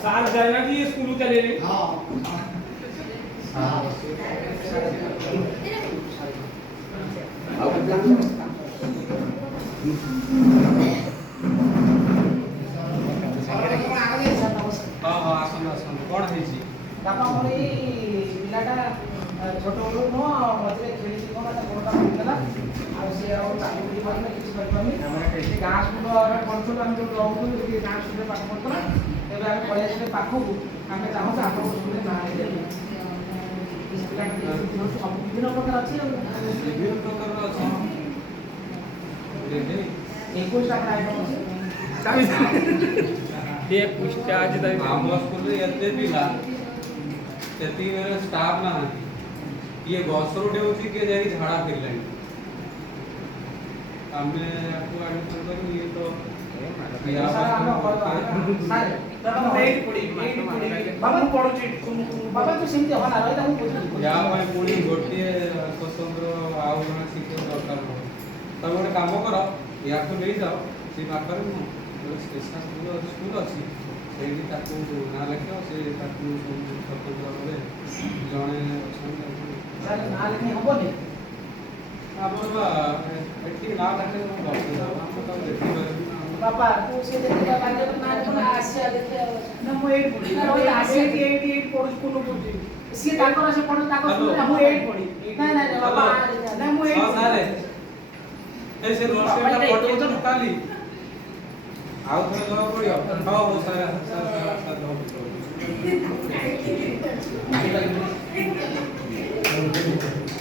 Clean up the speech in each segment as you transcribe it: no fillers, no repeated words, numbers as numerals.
साल जाएगा कि ये स्कूल चले नहीं कौन है बापा मोर पिलाटा छोट बड़ू नुह मझे खेली गोटा पड़ेगा आगे चाकरी पारे किसी करें गाँ स्कूल पढ़ुँ आम जो रोलू गाँ स्कूल पाठ पढ़ुला एवं आम पड़े आस पाखक आम चाहूँ आप स्कूल ना सब विभिन्न प्रकार अच्छे विभिन्न प्रकार अच्छे 21 आइटम ये पूछते आज तक हम स्कूल रे एते पिला तेती मेरे स्टाफ ना ये गसर उठे होची के जाई झाड़ा फिरलानी हमने आपको एडमिशन करी ये तो बाबा तू सेमती हला रही या मैं पुणी गोटे स्वतंत्र आउ जने शिक्षक दरकार हो तब गोटे काम कर या को ले जाओ से पाखर स्पेशल स्कूल अच्छी ସେଇଠି ତାକୁ ନାଁ ଲେଖାଅ ସେ ତାକୁ ସ୍ୱତନ୍ତ୍ର ଭାବରେ ଜଣେ ଅଛନ୍ତି ସାର୍ ନାଁ ଲେଖି ହବନି ଆମର ଏଠି ନାଁ ଲେଖାଇ ଆମେ ତାକୁ ଦେଖିପାରିବୁ ବାପା ତୁ ସେ ଦେଖିବା ଲାଗେ ନାଁ ଲେଖା ଆସିଆ ଦେଖିଆ ନା ମୁଁ ଏଇଠି ପଢି ନା ଆସିଆ କି ଏଇଠି ପଢୁ ସ୍କୁଲ ପଢୁଛି ସିଏ ତାଙ୍କର ସେ ପଢୁ ତାଙ୍କ ସ୍କୁଲ ମୁଁ ଏଇଠି ପଢି ନା ନା ବାପା ନା ମୁଁ ଏଇଠି ସାରେ ଏ ସେ ରୋଷେଇଟା ପଠଉଛ କାଲି ଆଉ ଥରେ ଜଣା ପଡିବ ହଉ ସାର୍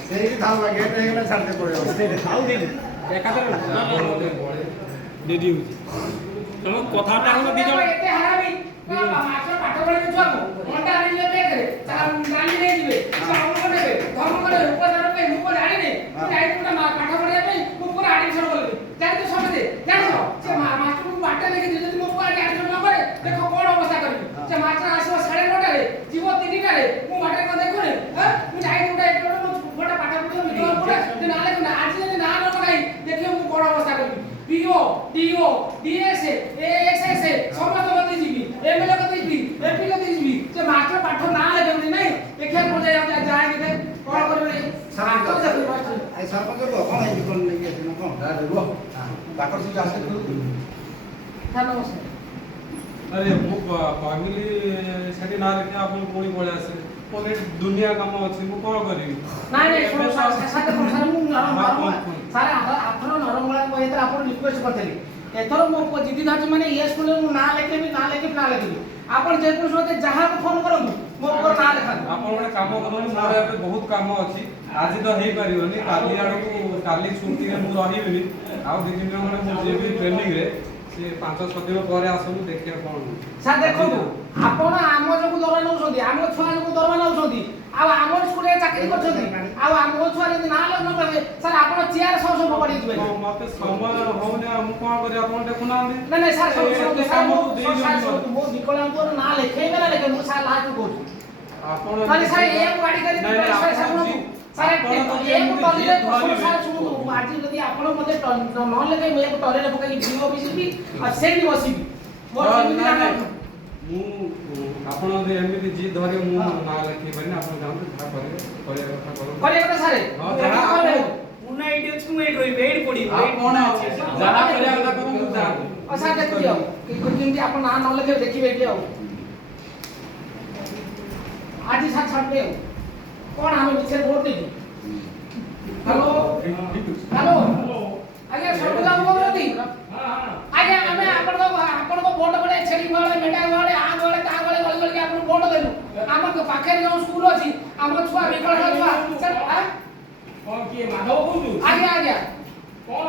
ସେଇଠି ଥାଉ ଗେଟ୍ ହେଇଗଲା ଛାଡିତେ ପଡିବ ଆଉ ଦେଇ ଏକାଥରେ ଦେଇ ହଉଛି ତମ କଥାଟା ହବ ଦି ଜଣ ଏତେ ହାରାମି ମାଷ୍ଟର ପାଠ ପଢେଇ ଛୁଆକୁ ଘଣ୍ଟା ନେଇଯିବେ ବେକରେ ଡାଲି ନେଇଯିବେ ଧର୍ମ ନେବେ ଉପଚାର ପାଇଁ ମୁଁ କଣ ଜାଣିନି ମୁଁ ଯାଇଥିଲି ପାଠ ପଢିବା ପାଇଁ ମୁଁ ପୁରା ଆଡମିସନ କଲି ଜାଣିଛୁ ସମସ୍ତେ ଜାଣିଛ ସେ ମାଷ୍ଟରକୁ ବାଟ ଲେଖି ଯଦି ମୋ ପୁଅ ଆଡମିସନ ନ କରେ ଦେଖ କଣ ଅବସ୍ଥା କରିବି ସେ ମାଷ୍ଟର ଆସିବ 9:30ରେ ଯିବ 3ଟାରେ ମୁଁ ବାଟରେ କଣ ଦେଖୁନି ମୁଁ ଯାଇଥିଲି ଗୋଟେ ପାଠ ପଢିବ ନା ଲେଖୁ ନା ଆଜି ଯଦି ନା ନ ପକାଇ ଦେଖିବ ମୁଁ କଣ ଅବସ୍ଥା କରିବି PO DO DS AXS ସମସ୍ତ କତି ଯିବି MLA କତି ଯିବି MP କତି ଯିବି ସେ ମାଷ୍ଟର ପାଠ ନା ଲେଖନ୍ତି ନାହିଁ ଦେଖିଆ କୋ ଯାଇ ଯାଏ କେତେ କଣ କରିବେ ମାଷ୍ଟର ଦେଖୁ ମାଷ୍ଟର ଆଇ ସରପଞ୍ଚ କଣ ହେଇଛି କଣ ନେଇକି ଆସିନ କଣ ନା ଦେବ ତାଙ୍କର ସବୁ ଆସେ କରୁ ନମସ୍କାର अरे ମୁଁ କହିଲି ସେଠି ନା ଲେଖି ଆପଣ ପୁଣି ପଳେଇ ଆସିଲେ ପୁଣି ଦୁନିଆ କାମ ଅଛି ମୁଁ କଣ କରିବି ନାଇଁ ନାଇଁ ସାର୍ ମୁଁ ସାର୍ ଆଥର ନରମଳା କହିଥିଲେ ଆପଣ ରିକ୍ୱେଷ୍ଟ କରିଥିଲି ଏଥର ମୋ ଜିଦି ଧରିଛି ମାନେ ଏ ସ୍କୁଲରେ ମୁଁ ନାଁ ଲେଖିବି ଆପଣ ଯେକୌଣସି ମତେ ଯାହାକୁ ଫୋନ କରନ୍ତୁ ମୋ ପୁଅର ନାଁ ଲେଖାନ୍ତୁ ଆପଣ ଗୋଟେ କାମ କରନ୍ତୁ ମୋର ଏବେ ବହୁତ କାମ ଅଛି ଆଜି ତ ହେଇପାରିବନି କାଲି ଆଡ଼କୁ କାଲି ଛୁଟିରେ ମୁଁ ରହିବିନି ଆଉ 2-3 ଦିନ ଖଣ୍ଡେ ମୁଁ ଯିବି ଟ୍ରେନିଂରେ ସେ 5-6 ଦିନ ପରେ ଆସନ୍ତୁ ଦେଖିବା କଣ ସାର୍ ଦେଖନ୍ତୁ ଆପଣ ଆମ ଯୋଗୁ ଦରମା ନେଉଛନ୍ତି ଆମ ଛୁଆ ଯୋଗୁ ଦରମା ନେଉଛନ୍ତି ଆଉ ଆମ ସ୍କୁଲରେ ଚାକିରି କରୁଛନ୍ତି ଆଉ ଆମ ଛୁଆ ଯଦି ନାଁ ଲେଖ କରିବେ ସାର୍ ଆପଣ ଚେୟାର ସବୁ ପଡ଼ିକି ଯିବେ ମତେ ସମୟ ହଉନି ଆଉ ମୁଁ କଣ କରିବି ଆପଣ ଦେଖୁନାହାନ୍ତି ନାଇଁ ସାର୍ ମୋ ବିକଳାଙ୍ଗର ନାଁ ଲେଖେଇବେ ନା ଲେଖେ ମୁଁ ସାର୍ ଲାଷ୍ଟ କହୁଛି ଆପଣ ସାର୍ ଏକୁ ଗାଡ଼ି କରି ସାର୍ ଏକୁ ଟଲିରେ ସାର୍ ଶୁଣନ୍ତୁ ଆଜି ଯଦି ଆପଣ ମତେ ନ ଲେଖେ ମୁଁ ଏକୁ ଟଲିରେ ପକାଇକି ଯିବି ଅଫିସବି ଆଉ ସେଇଠି ବସିବି ମୁଁ ଆପଣ ଯଦି ଏମିତି ଜି ଧରି ମୁଁ ନାଁ ଲେଖେଇ ପାରିନି ଆପଣ ଯାଆନ୍ତୁ ଯାହା କରିବେ କରିବା କଥା କରନ୍ତୁ କରିବା କଥା ସାର୍ ମୁଁ ନା ଏଇଠି ଅଛି ମୁଁ ଏଇଠି ରହିବି ଏଇଠି ପଡ଼ିବି ଆପଣ ଯାହା କରିବା କଥା କରନ୍ତୁ ଯାଆନ୍ତୁ ସାର୍ ଦେଖୁଛି ଆଉ କେମିତି ଆପଣ ନାଁ ନ ଲେଖେଇବେ ଦେଖିବେ ଏଠି ଆଉ ଆଜି ସାର୍ ଛାଡ଼ିବେ ଆଉ କଣ ଆମେ ମିଛରେ ଭୋଟ ଦେଇଛୁ ହ୍ୟାଲୋ ଆଜ୍ଞା ସରପଞ୍ଚ ବାବୁ କହୁଛନ୍ତି ଆଜ୍ଞା ଆମେ ଆପଣଙ୍କ ଭୋଟ ବେଳେ ଛେଳି ଗଳେ ମେଣ୍ଢା ଗଳେ ଆ ଗଳେ ତା ଗଳେ ଗଳି ଗଳିକି ଆପଣଙ୍କୁ ଭୋଟ ଦେଲୁ ଆମ ପାଖରେ ଯେଉଁ ସ୍କୁଲ ଅଛି ଆମ ଛୁଆ ବିକଳାଙ୍ଗ ଛୁଆ କଣ କିଏ ମାଧବ କହୁଛୁ ଆଜ୍ଞା ଆଜ୍ଞା କଣ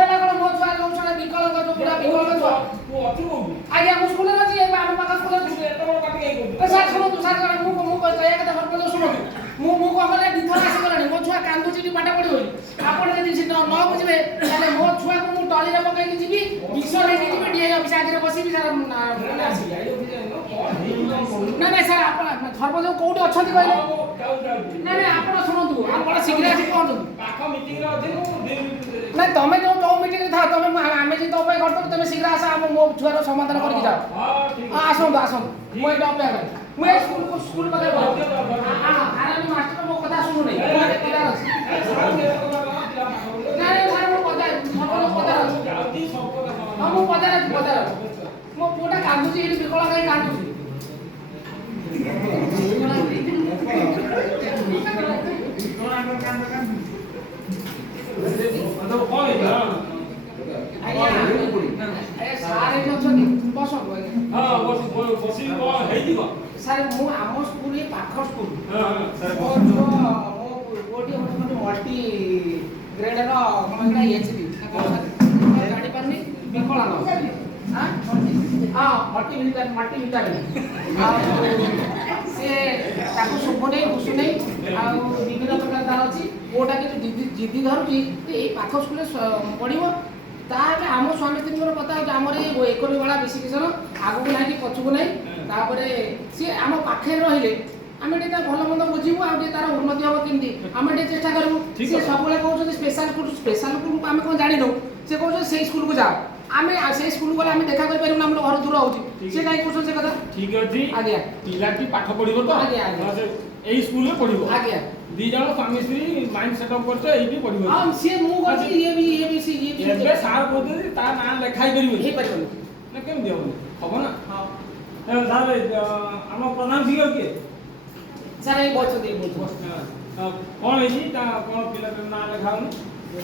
ହେଲା କଣ ମୋ ଛୁଆ ଯେଉଁ ଛୁଆ ବିକଳାଙ୍ଗ ଯେଉଁ ପୁରା ବିକଳାଙ୍ଗ ଛୁଆ ତୁ ଅଛୁ କୋଉଠି ଆଜ୍ଞା ମୁଁ ସ୍କୁଲରେ ଅଛି ଆମ ପାଖ ସ୍କୁଲରେ ଅଛି ଏତେ ବଡ଼ କଥା କାଇଁ କହୁଛୁ ସାର୍ ଶୁଣନ୍ତୁ ସାର୍ ମୁଁ କହିବା କଥା ସରପଞ୍ଚ ଶୁଣନ୍ତୁ ମୁଁ କଣ କଲେ ଦିଥର ଆସିଗଲାଣି ମୋ ଛୁଆ କାନ୍ଦୁଛି ଏଠି ପାଠ ପଢ଼ିବ ଆପଣ ଯଦି ନ ବୁଝିବେ ତାହେଲେ ମୋ ଛୁଆକୁ ମୁଁ ଟଲିରେ ପକେଇକି ଯିବି ବିଷ ନେଇକି ଯିବି DI ଅଫିସ ଆଗରେ ବସିବି ସାର୍ ନାଇଁ ନାଇଁ ସାର୍ ଆପଣ ସରପଞ୍ଚ କୋଉଠି ଅଛନ୍ତି କହିଲେ ନାଇଁ ନାଇଁ ଆପଣ ଶୁଣନ୍ତୁ ଆପଣ ଶୀଘ୍ର ଆସି ପହଞ୍ଚନ୍ତୁ। ପାଖ ମିଟିଂରେ ଅଛି ମୁଁ 2 ମିନିଟ୍ ନାଇଁ ତମେ ଯୋଉ ମିଟିଂରେ ଥାଅ ତମେ ଆମେ ଯଦି ତମ ପାଇଁ ଘଟକୁ ତମେ ଶୀଘ୍ର ଆସ ଆମ ମୋ ଛୁଆର ସମାଧାନ କରିକି ଯାଅ। ହଁ ଠିକ୍ ଅଛି। ଆସନ୍ତୁ ଆସନ୍ତୁ ମୁଁ ଏଇଟା ଅପେକ୍ଷା କରିବି। ମୁଁ ଏ ସ୍କୁଲ ପାଖରେ ଆରାମ ମାଷ୍ଟର ମୋ କଥା ଶୁଣୁନି। ପିଲା ଅଛି ନାଇଁ ସାର୍ ମୁଁ ପଦାରେ ଅଛି। ହଁ ମୁଁ ପଦାରେ ଅଛି ମୋ ପୁଅଟା କାନ୍ଦୁଛି ଏଠି ବିକଳ କାହିଁ କାନ୍ଦୁଛି। ସାର୍ ଏଠି ଅଛନ୍ତି ବସନ୍ତୁ ଆଜ୍ଞା। ସାର୍ ମୁଁ ଆମ ସ୍କୁଲ ଏ ପାଖ ସ୍କୁଲ ମୋ ପୁଅଟି ମଲ୍ଟି ଗ୍ରେଡର କ'ଣ ଏଇଟା ଏଚଡି ଜାଣିପାରୁନି ବିକଳାଙ୍ଗ ମଲ୍ଟି ଭିଟାମିନ୍ ଆଉ ସେ ତାକୁ ଶୁଭୁ ନେଇ ଘୁଷୁ ନେଇ ଆଉ ବିଭିନ୍ନ ପ୍ରକାର ତାର ଅଛି। ପୁଅଟା କିନ୍ତୁ ଜିଦି ଧରୁଛି ଏଇ ପାଖ ସ୍କୁଲରେ ପଢ଼ିବ। ତାହେଲେ ଆମ ସ୍ୱାମୀ ସ୍ତ୍ରୀଙ୍କର କଥା ହେଉଛି ଆମର ଏଇ ଏକରି ବେଳା ବେଶୀ କିଶନ ଆଗକୁ ନାହିଁ କି ପଛକୁ ନାହିଁ। ତାପରେ ସିଏ ଆମ ପାଖରେ ରହିଲେ ଆମେ ଟିକେ ତା ଭଲ ମନ୍ଦ ବୁଝିବୁ ଆଉ ଟିକେ ତାର ଉନ୍ନତି ହେବ କେମିତି ଆମେ ଟିକେ ଚେଷ୍ଟା କରିବୁ। ସେ ସବୁବେଳେ କହୁଛନ୍ତି ସ୍ପେଶାଲ ସ୍କୁଲକୁ ଆମେ କ'ଣ ଜାଣିନୁ। ସେ କହୁଛନ୍ତି ସେଇ ସ୍କୁଲକୁ ଯାଅ। ଆମେ ସେଇ ସ୍କୁଲକୁ ଗଲେ ଆମେ ଦେଖା କରିପାରିବୁନି ଆମର ଘର ଦୂର ହେଉଛି। ସେ କାହିଁ କହୁଛନ୍ତି ସେ କଥା। ଠିକ୍ ଅଛି ଆଜ୍ଞା ପିଲାଟି ପାଠ ପଢିବ ତ ଆଜ୍ଞା ଆଜ୍ଞା ଏଇ ସ୍କୁଲରେ ପଢିବ। ଆଜ୍ଞା 2 ଜଣ ସ୍ୱାମୀ ସ୍ତ୍ରୀ ମାଇଣ୍ଡ ସେଟଅପ୍ କରୁଛ ଏଇଠି ପଢିବ। ହଁ ସିଏ ମୁଁ କରିଛି ଇଏ ବି ଏବେ ସାର୍ କହୁଛନ୍ତି ତା ନାଁ ଲେଖା ହେଇପାରିବନି। ହେଇପାରିବନି ନା କେମିତି ହବନି ହବ ନା। ସାର୍ ଆମ ପ୍ରଧାନ ଶିକ୍ଷକ କିଏ? ସାର୍ ଏଇ ବଛନ୍ତି କ'ଣ ହେଇଛି ତା କ'ଣ ପିଲାଟାର ନାଁ ଲେଖା ହଉନି?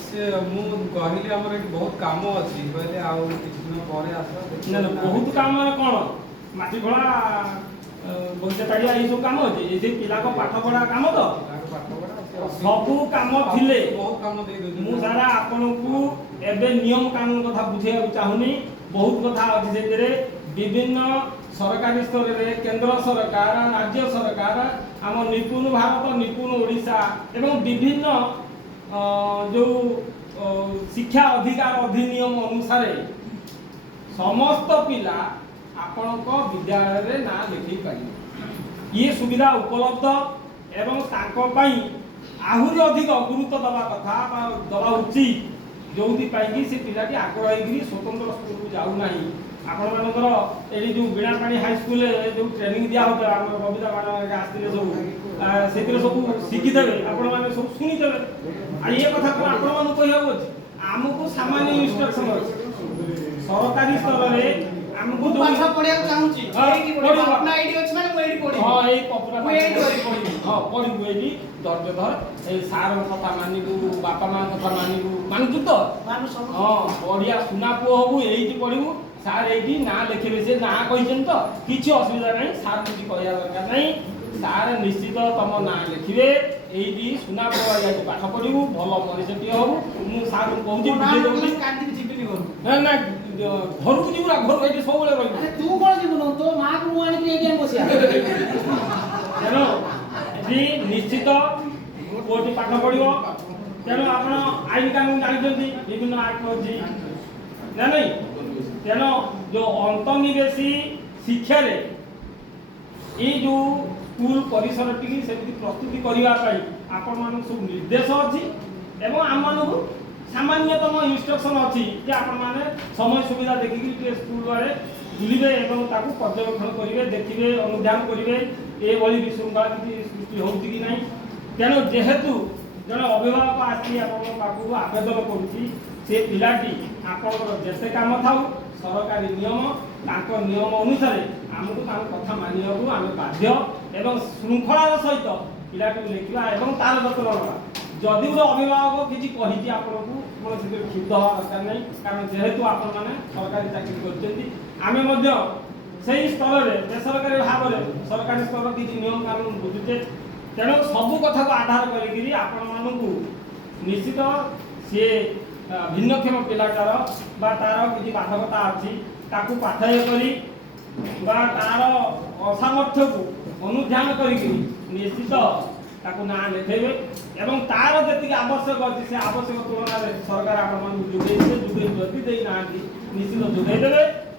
ସେ ମୁଁ କହିଲି ଆମର ଏଠି ବହୁତ କାମ ଅଛି କହିଲେ ଆଉ କିଛି ଦିନ ପରେ ଆସ। ନା ବହୁତ କାମ ମାନେ କ'ଣ ମାଟି ଖୋଳା ବଗିଚା ତାଡ଼ିଆ ଏଇ ସବୁ କାମ ଅଛି। ଏ ପିଲାଙ୍କ ପାଠ ପଢା କାମ ତ ସବୁ କାମ ଥିଲେ ବହୁତ କାମ ଦେଇ ଦଉଛନ୍ତି। ମୁଁ ସାରା ଆପଣଙ୍କୁ ଏବେ ନିୟମ କାନୁନ କଥା ବୁଝେଇବାକୁ ଚାହୁଁନି। ବହୁତ କଥା ଅଛି ସେଥିରେ ବିଭିନ୍ନ ସରକାରୀ ସ୍ତରରେ କେନ୍ଦ୍ର ସରକାର ରାଜ୍ୟ ସରକାର ଆମ ନିପୁଣ ଭାରତ ନିପୁଣ ଓଡ଼ିଶା ଏବଂ ବିଭିନ୍ନ ଯେଉଁ ଶିକ୍ଷା ଅଧିକାର ଅଧିନିୟମ ଅନୁସାରେ ସମସ୍ତ ପିଲା ଆପଣଙ୍କ ବିଦ୍ୟାଳୟରେ ନାଁ ଲେଖେଇ ପାରିବେ। ଇଏ ସୁବିଧା ଉପଲବ୍ଧ ଏବଂ ତାଙ୍କ ପାଇଁ ଆହୁରି ଅଧିକ ଗୁରୁତ୍ୱ ଦେବା କଥା ବା ଦେବା ଉଚିତ ଯେଉଁଥିପାଇଁ ସେ ପିଲାଟି ଆଗ୍ରହ ହେଇକି ସ୍ୱତନ୍ତ୍ର ସ୍କୁଲକୁ ଯାଉନାହିଁ। ଆପଣମାନଙ୍କର ଏଠି ଯେଉଁ ବୀଣାପାଣି ହାଇସ୍କୁଲରେ ଯେଉଁ ଟ୍ରେନିଂ ଦିଆହେଉଥିଲା ଆମର ବବିତା ମ୍ୟାଡ଼ାମ ଆସିଥିଲେ ସବୁ ସେଥିରେ ସବୁ ଶିଖିଦେବେ ଆପଣମାନେ ସବୁ ଶୁଣିଦେବେ। ଆଉ ଇଏ କଥା କ'ଣ ଆପଣମାନଙ୍କୁ କହିବାକୁ ଅଛି? ଆମକୁ ସାମାନ୍ୟ ଇନଷ୍ଟ୍ରକ୍ସନ ଅଛି ସରକାରୀ ସ୍ତରରେ ଆମକୁ ପାଠ ପଢିବାକୁ ଚାହୁଁଛି ଏଇଠି ପଢିବ ନା ଏଇଠି ଅଛି ମାନେ ମୁଁ ଏଇଠି ପଢିବି। ହଁ ଏଇ ପପୁଲା ମୁଁ ଏଇଠି ପଢିବି। ହଁ ପଢିବୁ ଏଇଠି ଧୈର୍ଯ୍ୟ ଧର ଏଇ ସାରଙ୍କ କଥା ମାନିବୁ ବାପା ମାଙ୍କ କଥା ମାନିବୁ ମାନୁଛୁ ତ? ହଁ ବଢିଆ ସୁନା ପୁଅ ହବୁ ଏଇଠି ପଢିବୁ। ସାର୍ ଏଇଠି ନାଁ ଲେଖିବେ ସେ ନାଁ କହିଛନ୍ତି ତ କିଛି ଅସୁବିଧା ନାହିଁ। ସାର୍ କିଛି କହିବା ଦରକାର ନାହିଁ। ସାର୍ ନିଶ୍ଚିତ ତମ ନାଁ ଲେଖିବେ ଏଇଠି ସୁନା ପୁଅ ଏଇଠି ପାଠ ପଢିବୁ ଭଲ ମଣିଷଟିଏ ହବୁ। ମୁଁ ସାର୍ଙ୍କୁ କହୁଛି ନା ନା ଘରକୁ ଯିବୁ ନା ଘରକୁ ଏଇଠି ସବୁବେଳେ ରହିବୁ। ତୁ କ'ଣ ଯିବୁନୁ ତୋ ମାଆକୁ ମୁଁ ଆଣିକି ଏଇଠି ବସିବା। ତେଣୁ ଏଠି ନିଶ୍ଚିତ ପୁଅଟି ପାଠ ପଢିବ। ତେଣୁ ଆପଣ ଆଇନ କାନୁନ ଜାଣିଛନ୍ତି ବିଭିନ୍ନ ଆକ୍ଟ ଅଛି ନା ନାଇଁ। ତେଣୁ ଯେଉଁ ଅନ୍ତର୍ନିବେଶୀ ଶିକ୍ଷାରେ ଏଇ ଯେଉଁ ସ୍କୁଲ ପରିସରଟିକି ସେମିତି ପ୍ରସ୍ତୁତି କରିବା ପାଇଁ ଆପଣମାନଙ୍କୁ ସବୁ ନିର୍ଦ୍ଦେଶ ଅଛି ଏବଂ ଆମମାନଙ୍କୁ ସାମାନ୍ୟତମ ଇନଷ୍ଟ୍ରକ୍ସନ ଅଛି ଯେ ଆପଣମାନେ ସମୟ ସୁବିଧା ଦେଖିକି ଟିକେ ସ୍କୁଲ ଆଡ଼େ ବୁଲିବେ ଏବଂ ତାକୁ ପର୍ଯ୍ୟବେକ୍ଷଣ କରିବେ ଦେଖିବେ ଅନୁଧ୍ୟାନ କରିବେ ଏଭଳି ବିଶୃଙ୍ଖଳା କିଛି ସୃଷ୍ଟି ହେଉଛି କି ନାହିଁ। ତେଣୁ ଯେହେତୁ ଜଣେ ଅଭିଭାବକ ଆସି ଆପଣଙ୍କ ପାଖକୁ ଆବେଦନ କରୁଛି ସେ ପିଲାଟି ଆପଣଙ୍କର ଯେତେ କାମ ଥାଉ ସରକାରୀ ନିୟମ ତାଙ୍କ ନିୟମ ଅନୁସାରେ ଆମକୁ ତାଙ୍କ କଥା ମାନିବାକୁ ଆମେ ବାଧ୍ୟ ଏବଂ ଶୃଙ୍ଖଳାର ସହିତ ପିଲାଟିକୁ ଲେଖିବା ଏବଂ ତାର ଯତ୍ନ ନେବା। ଯଦି ଗୋଟେ ଅଭିଭାବକ କିଛି କହିଛି ଆପଣଙ୍କୁ କୌଣସି କ୍ଷୁବ୍ଧ ହେବା ଦରକାର ନାହିଁ। କାରଣ ଯେହେତୁ ଆପଣମାନେ ସରକାରୀ ଚାକିରି କରିଛନ୍ତି ଆମେ ମଧ୍ୟ ସେହି ସ୍ତରରେ ବେସରକାରୀ ଭାବରେ ସରକାରୀ ସ୍ତରର କିଛି ନିୟମ କାନୁନ ବୁଝୁଛେ। ତେଣୁ ସବୁ କଥାକୁ ଆଧାର କରିକିରି ଆପଣମାନଙ୍କୁ ନିଶ୍ଚିତ ସିଏ ଭିନ୍ନକ୍ଷମ ପିଲାଟାର ବା ତାର କିଛି ବାଧକତା ଅଛି ତାକୁ ପାଠ୍ୟ କରି ବା ତାର ଅସାମର୍ଥ୍ୟକୁ ଅନୁଧ୍ୟାନ କରିକି ନିଶ୍ଚିତ ତାକୁ ନାଁ ଲେଖେଇବେ ଏବଂ ତାର ଯେତିକି ଆବଶ୍ୟକ ଅଛି ସେ ଆବଶ୍ୟକ ତୁଳନାରେ ସରକାର ଆପଣମାନଙ୍କୁ ଯୋଗାଇଦେବେ। ଯୋଗାଇ ଯଦି ଦେଇନାହାନ୍ତି ନିଶ୍ଚିତ ଯୋଗାଇ ଦେବେ।